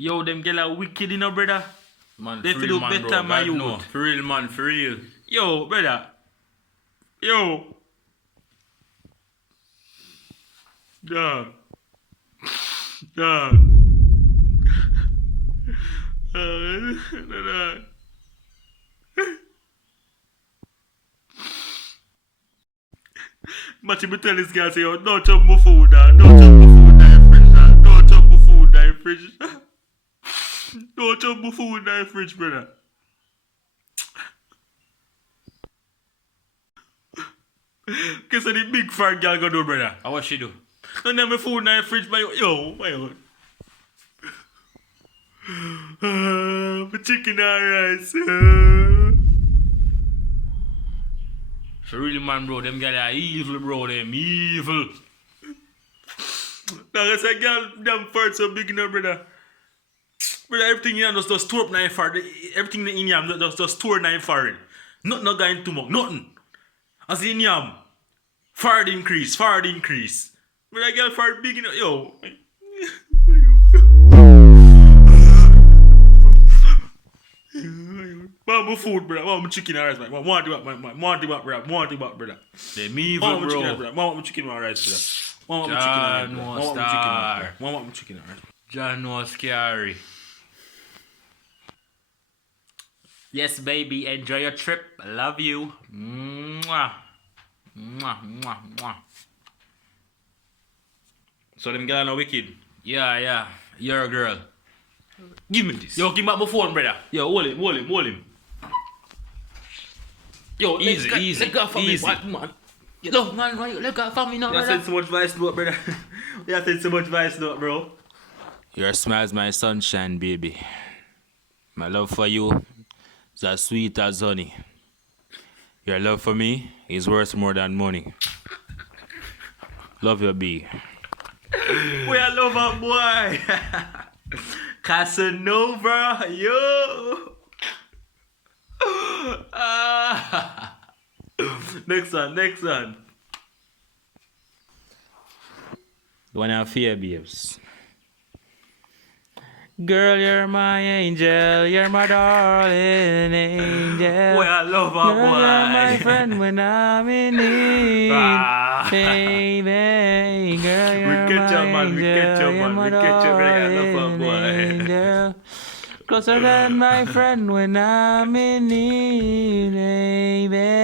Yo, them girl are wicked, you know, brother. Man, They for feel real, do man, better, bro. my God, youth. no. For real, man, for real. Yo, brother. Yo. Dog. Dog. Dog. Match me tell this guy say, yo, don't chop my food, dog. Don't chop my food in the fridge, dog. Don't chop my food in the fridge. Don't chop my food in the fridge, brother. Guess what the big fat girl gonna do, brother? How what she do? Don't have my food in the fridge, my yo, my own. My chicken and rice. For real, man, bro. Them girls are evil, bro. Them evil. Now, I say, girl, damn fart so big, you know, brother. Brother, everything in here just store up 9 fart. Everything in here just store 9 fart. Nothing not going too much. Nothing. As in yam. Fart increase. Brother, girl fart big, you know. Yo. Want my food, brother. Want my chicken and rice, man. Want the back, man. Want the back, brother. Want the back, brother. Them evil, Want my chicken, bro. brother. Want my chicken and rice, brother. Want my chicken and rice, brother. Want my chicken and rice. Want my chicken and rice. John was scary. Yes, baby. Enjoy your trip. I love you. Mwah. Mwah, mwah, mwah. So them girls are wicked. Yeah. You're a girl. Give me this. Yo, give me back my phone, brother. Yo, hold him. Yo, Easy. Let go from me, man. Look, man, why you look out for me now, You send so much vice note, brother. You send so much vice note, bro. Your smile's my sunshine, baby. My love for you is as sweet as honey. Your love for me is worth more than money. Love your B. We I love our boy. Casanova, yo. Next one. One of fear, babes. Girl, you're my angel. You're my darling angel. Boy, I love our Girl, boy. you're my friend when I'm in need. Baby, girl, you're We catch my you, man. We angel. catch you, You're man. my We catch you, man. I love our darling boy. angel. Closer than my friend when I'm in need, baby.